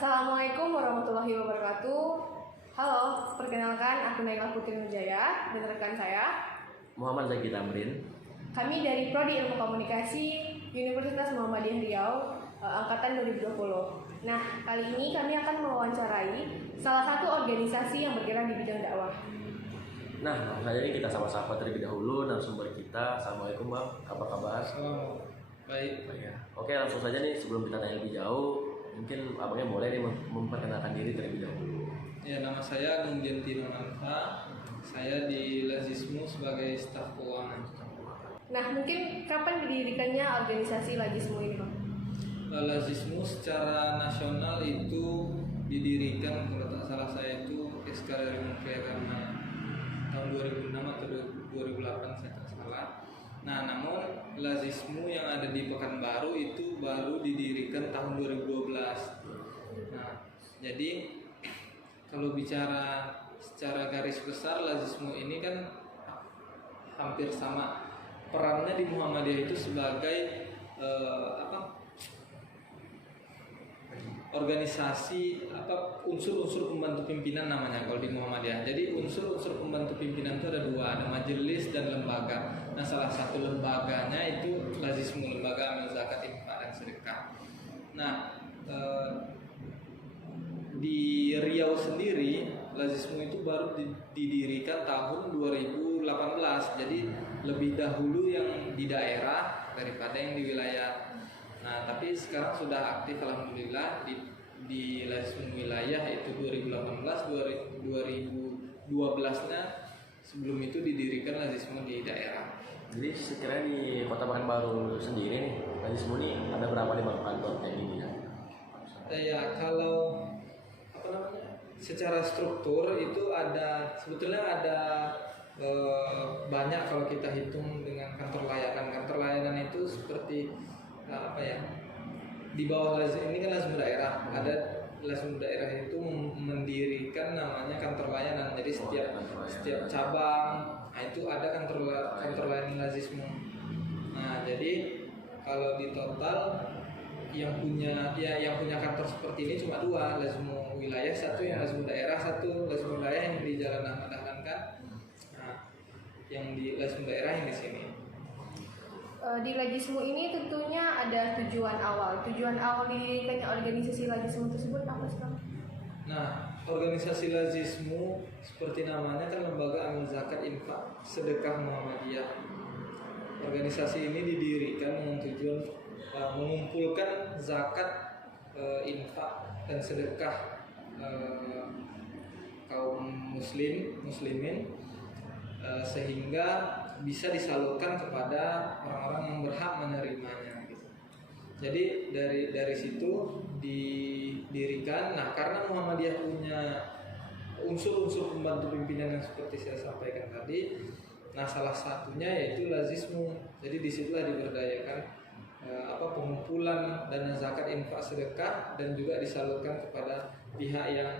Assalamualaikum warahmatullahi wabarakatuh. Halo, perkenalkan aku Naila Putri Nurjaya dan rekan saya Muhammad Zaki Tamrin. Kami dari Prodi Ilmu Komunikasi Universitas Muhammadiyah Riau, angkatan 2020. Nah, kali ini kami akan mewawancarai salah satu organisasi yang bergerak di bidang dakwah. Nah, langsung saja nih kita sama-sama terlebih dahulu narasumber kita. Assalamualaikum Bang, apa kabar? Baik. Ya. Oke, langsung saja nih sebelum kita tanya lebih jauh, mungkin abangnya boleh nih memperkenalkan diri terlebih dahulu. Ya, nama saya Nung Gentino Nanta. Saya di Lazismu sebagai staf keuangan. Nah, mungkin kapan didirikannya organisasi Lazismu ini, Bang? Lazismu secara nasional itu didirikan, kalau tak salah saya itu SK dari Menteri Agama tahun 2006 atau 2008 saya tak salah. Nah, namun Lazismu yang ada di Pekanbaru itu baru didirikan tahun 2012. Nah, jadi kalau bicara secara garis besar, Lazismu ini kan hampir sama perannya di Muhammadiyah itu sebagai organisasi unsur-unsur pembantu pimpinan namanya kalau di Muhammadiyah. Jadi unsur-unsur pembantu pimpinan itu ada dua, ada majelis dan lembaga. Nah, salah satu lembaganya itu Lazismu, lembaga amil zakat, infak dan sedekah. Nah, di Riau sendiri Lazismu itu baru didirikan tahun 2018. Jadi lebih dahulu yang di daerah daripada yang di wilayah. Nah, tapi sekarang sudah aktif alhamdulillah di Lazismu wilayah itu 2018, 2012-nya sebelum itu didirikan Lazismu di daerah. Jadi sekiranya di Kota Pekanbaru sendiri nih, Lazismu ini ada berapa nih Bang kantor kayak gini ya? Ya, kalau secara struktur itu sebetulnya ada banyak kalau kita hitung dengan kantor layanan. Kantor layanan itu seperti di bawah Lazismu ini kan Lazismu daerah, ada Lazismu daerah itu mendirikan namanya kantor layanan. Jadi setiap cabang, nah itu ada kantor layanan Lazismu. Nah, jadi kalau di total yang punya kantor seperti ini cuma dua, Lazismu wilayah satu, yang Lazismu daerah satu. Lazismu wilayah yang di Jalan Ahmad Dahlan kan. Nah, yang di Lazismu daerah yang di sini. Di Lazismu ini tentunya ada tujuan awal. Tujuan awal didirikannya organisasi Lazismu tersebut apa sih, Bang? Nah, organisasi Lazismu seperti namanya kan lembaga amil zakat, infak, sedekah Muhammadiyah. Organisasi ini didirikan dengan tujuan mengumpulkan zakat, infak dan sedekah kaum muslimin sehingga bisa disalurkan kepada orang-orang yang berhak menerimanya gitu. Jadi dari situ didirikan. Nah, karena Muhammadiyah punya unsur-unsur pembantu pimpinan yang seperti saya sampaikan tadi, nah salah satunya yaitu Lazismu. Jadi disitulah diberdayakan pengumpulan dana zakat, infak, sedekah dan juga disalurkan kepada pihak yang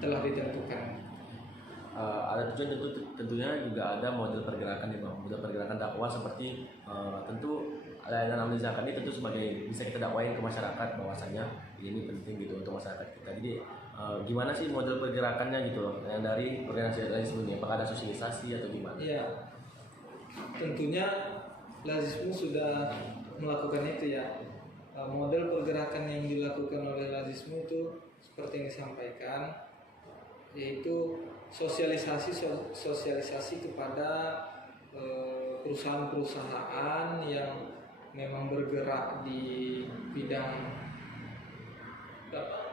telah ditentukan. Ada tujuan tentunya juga ada model pergerakan nih Bang, model pergerakan dakwah seperti tentu layanan amil zakat ini tentu sebagai bisa kita dakwain ke masyarakat bahwasanya ini penting gitu untuk masyarakat kita. Jadi gimana sih model pergerakannya gitu loh yang dari organisasi Lazismu ini? Apakah ada sosialisasi atau gimana? Iya, tentunya Lazismu sudah melakukan itu ya. Model pergerakan yang dilakukan oleh Lazismu itu seperti yang disampaikan, yaitu sosialisasi kepada perusahaan-perusahaan yang memang bergerak di bidang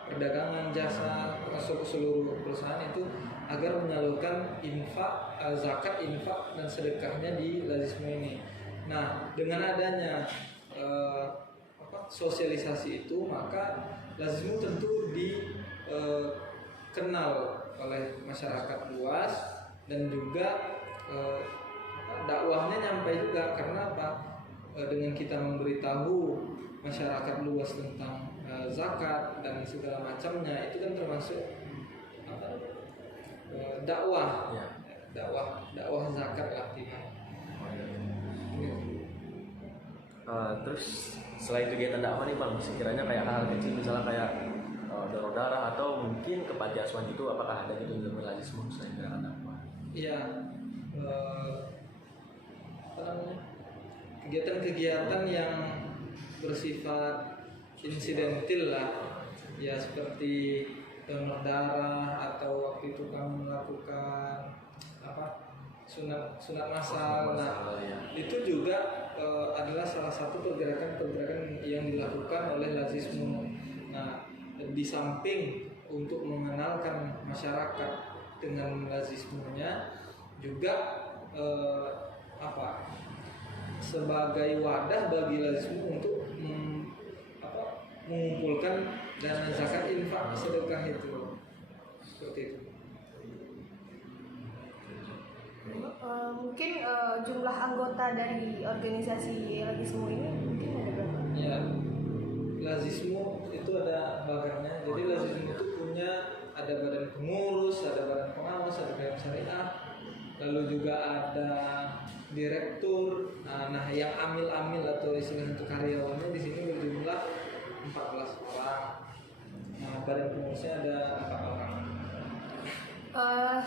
perdagangan, jasa, masuk ke seluruh perusahaan itu agar menyalurkan zakat, infak dan sedekahnya di Lazismu ini. Nah, dengan adanya sosialisasi itu, maka Lazismu tentu dikenal oleh masyarakat luas dan juga dakwahnya nyampe juga. Karena apa? Dengan kita memberitahu masyarakat luas tentang zakat dan segala macamnya, itu kan termasuk dakwah zakat lah. Terus selain kegiatan dakwah nih bang, sekiranya kayak hal kecil misalnya kayak donor darah atau mungkin ke panti asuhan gitu, apakah ada gitu yang berlazisme selain gerakan dakwah? Iya, apa namanya, kegiatan-kegiatan yang bersifat insidentil lah, ya seperti donor darah atau waktu itu kami melakukan sunat massal. Nah, ya. itu juga adalah salah satu pergerakan-pergerakan yang dilakukan oleh Lazismu. Nah, di samping untuk mengenalkan masyarakat dengan Lazismunya, juga sebagai wadah bagi Lazismu untuk mengumpulkan dana zakat, infak, sedekah itu, seperti itu. Mungkin jumlah anggota dari organisasi Lazismu ini mungkin ada berapa? Ya, Lazismu itu ada bagannya. Jadi Lazismu itu punya ada badan pengurus, ada badan pengawas, ada badan syariah, lalu juga ada direktur. Nah, yang amil-amil atau istilahnya itu karyawannya di sini berjumlah 14 orang. Nah, badan pengurusnya ada 4 orang.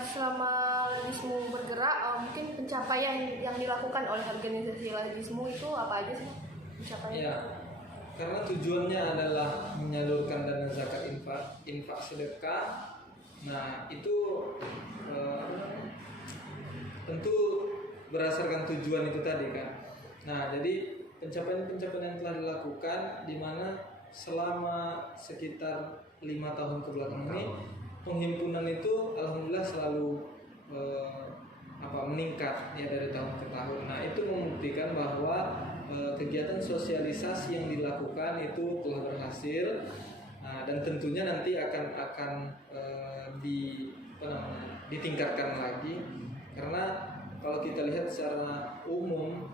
Selama Lazismu bergerak, mungkin pencapaian yang dilakukan oleh organisasi Lazismu itu apa aja sih pencapaian? Ya, karena tujuannya adalah menyalurkan dana zakat, infak sedekah. Nah, itu tentu berdasarkan tujuan itu tadi kan. Nah, jadi pencapaian-pencapaian yang telah dilakukan, di mana selama sekitar 5 tahun kebelakang ini penghimpunan itu alhamdulillah selalu meningkat ya dari tahun ke tahun. Nah, itu membuktikan bahwa kegiatan sosialisasi yang dilakukan itu telah berhasil. Dan tentunya nanti akan ditingkatkan lagi, karena kalau kita lihat secara umum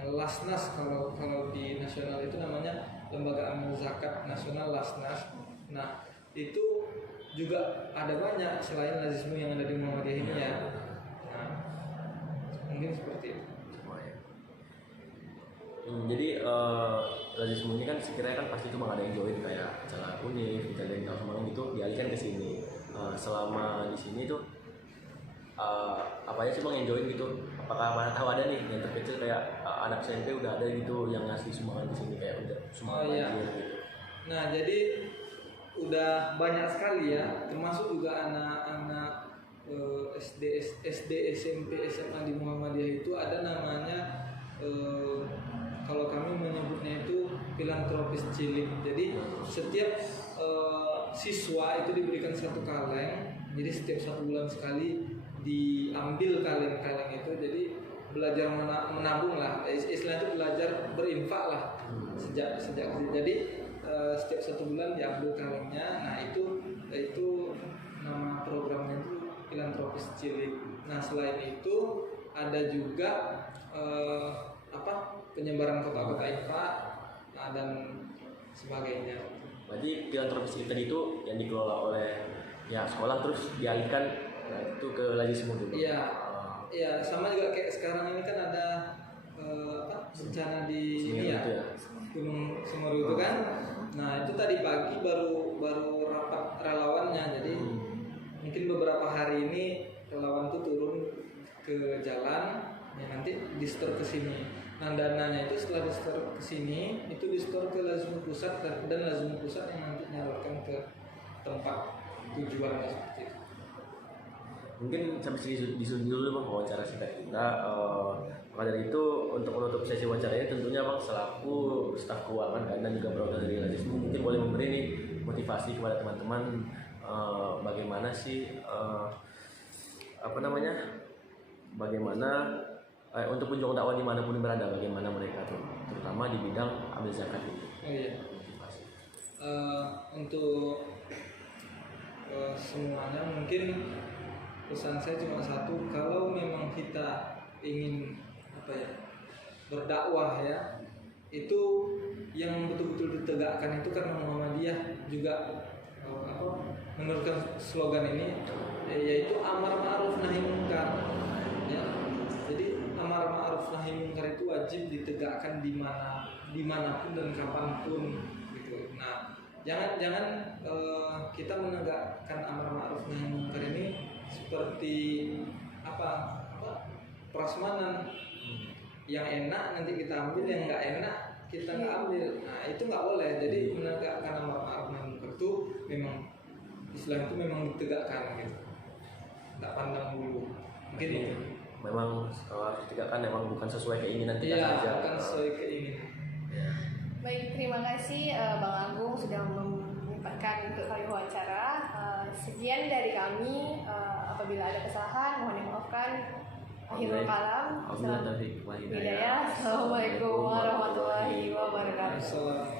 Lasnas, kalau di nasional itu namanya Lembaga Amal Zakat Nasional, Lasnas. Nah, itu juga ada banyak selain Lazismu yang ada di Muhammadiyah ini ya. Nah, mungkin seperti itu. Jadi Lazismu ini kan sekiranya kan pasti cuma ada yang join kayak acara UNIF, kita ada yang tahu gitu, dialihkan ke sini. Selama di sini tuh apa aja sih bang yang join gitu? Apakah mana tahu ada nih yang terkecil kayak anak SMP udah ada gitu yang ngasih sumbangan di sini kayak udah sumbangan gitu. Nah, jadi udah banyak sekali ya, termasuk juga anak-anak SD, SMP, SMA di Muhammadiyah itu ada namanya kalau kami menyebutnya itu filantropis cilik. Jadi setiap siswa itu diberikan satu kaleng, jadi setiap 1 bulan sekali diambil kaleng-kaleng itu, jadi belajar menabung lah, istilahnya itu belajar berinfak lah sejak jadi setiap 1 bulan diambil kalengnya. Nah, itu nama programnya itu filantropis cilik. Nah, selain itu ada juga penyebaran kota-kota infak dan sebagainya. Berarti filantropis cilik tadi itu yang dikelola oleh ya sekolah terus dialihkan itu ke Lazismu dulu. Iya, sama juga kayak sekarang ini kan ada bencana di ini ya, Gunung Semeru itu kan. Nah, itu tadi pagi baru rapat relawannya. Jadi mungkin beberapa hari ini relawan itu turun ke jalan, ya nanti di-store ke sini. Nah, dananya itu setelah di-store ke sini, itu di-store ke Lazismu Pusat, dan Lazismu Pusat yang nanti nyalurkan ke tempat tujuannya seperti itu. Mungkin sampai sini disuruh dulu bang wawancara singkat kita. Maka dari itu untuk menutup sesi wawancara ini tentunya bang selaku staf keuangan kan, dan juga perwakilan dari Lazismu mungkin boleh memberi nih motivasi kepada teman-teman bagaimana sih bagaimana untuk pejuang dakwah dimanapun berada, bagaimana mereka tuh terutama di bidang amil zakat ini. Untuk semuanya mungkin pesan saya cuma satu, kalau memang kita ingin berdakwah ya, itu yang betul-betul ditegakkan itu karena Muhammadiyah juga menurunkan slogan ini, yaitu amar ma'ruf nahi munkar ya. Jadi amar ma'ruf nahi munkar itu wajib ditegakkan dimanapun dan kapanpun gitu. Nah, jangan kita menegakkan amar ma'ruf nahi munkar ini seperti apa prasmanan, yang enak nanti kita ambil, yang nggak enak kita nggak ambil. Nah, itu nggak boleh. Jadi menegakkan amar ma'ruf nahi munkar itu memang Islam itu memang ditegakkan gitu, nggak pandang bulu. Mungkin itu. Memang harus ditegakkan, memang bukan sesuai keinginan kita Iya, saja. bukan sesuai keinginan. Ya. Baik, terima kasih Bang Agung sudah menyempatkan untuk kami wawancara. Sekian dari kami. Apabila ada kesalahan mohon dimaafkan. Akhirul kalam. Wabillahi taufiq wal hidayah. Assalamualaikum warahmatullahi wabarakatuh. Assalamualaikum.